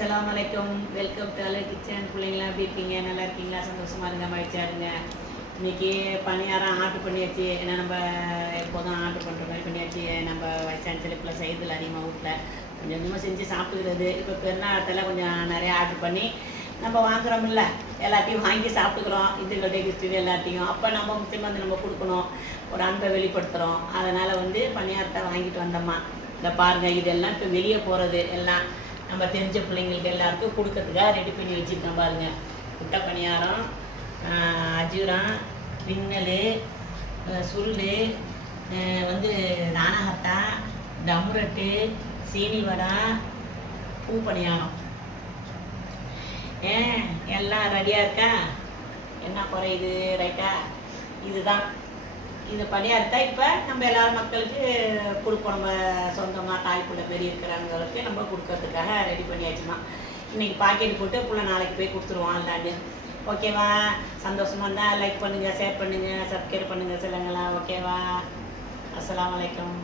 அஸ்ஸலாமு அலைக்கும். Welcome to அலர் கிச்சன். பிள்ளைங்களாம் எப்படி இருக்கீங்க? நல்லா இருக்கீங்களா? சந்தோஷமாக இருங்க, மகிழ்ச்சியாக இருங்க. இன்றைக்கி பணியாரம் ஆர்டர் பண்ணியாச்சு. ஏன்னா நம்ம எப்போதும் ஆர்டர் பண்ணுற மாதிரி பண்ணியாச்சு. நம்ம வயசான செய்யறதில்ல அதிகமாக வீட்டில் கொஞ்சம் கொஞ்சமாக செஞ்சு சாப்பிட்டுக்கிறது. இப்போ பெருநாளத்தில் கொஞ்சம் நிறையா ஆர்டர் பண்ணி நம்ம வாங்குகிறோம்ல, எல்லாத்தையும் வாங்கி சாப்பிட்டுக்கிறோம். இதுகள் கிஸ்ட்டு எல்லாத்தையும் அப்போ நம்ம முக்கியமாக வந்து நம்ம கொடுக்கணும், ஒரு அன்பை வெளிப்படுத்துகிறோம். அதனால் வந்து பணியாரத்தை வாங்கிட்டு வந்தோம்மா. இந்த பாருங்கள், இதெல்லாம் இப்போ வெளியே போகிறது எல்லாம் நம்ம தெரிஞ்ச பிள்ளைங்களுக்கு எல்லாருக்கும் கொடுக்கறதுக்காக ரெடி பண்ணி வச்சுருக்கோம். பாருங்கள், முட்டை பணியாரம், அஜூரம், பின்னல், சுருள், வந்து ராணஹத்தா, டம்ரட்டு, சீனி வடை, பூ பணியாரம். எல்லாம் ரெடியாக இருக்கா? என்ன குறையுது? ரைட்டா? இதுதான் இந்த பணியாரத்தை இப்போ நம்ம எல்லாரும் மக்களுக்கு கொடுப்போம். நம்ம சொந்தமாக தாய்ப்புள்ள பெரிய இருக்கிறவங்களுக்கு நம்ம கொடுக்கறதுக்காக ரெடி பண்ணியாச்சுமா. இன்றைக்கி பாக்கெட் போட்டு புள்ள நாளைக்கு போய் கொடுத்துருவோம் அல்லாண்டு. ஓகேவா? சந்தோஷமாக இருந்தால் லைக் பண்ணுங்கள், ஷேர் பண்ணுங்கள், சப்ஸ்கிரைப் பண்ணுங்கள், சொல்லுங்களா? ஓகேவா? அஸ்ஸலாமு அலைக்கும்.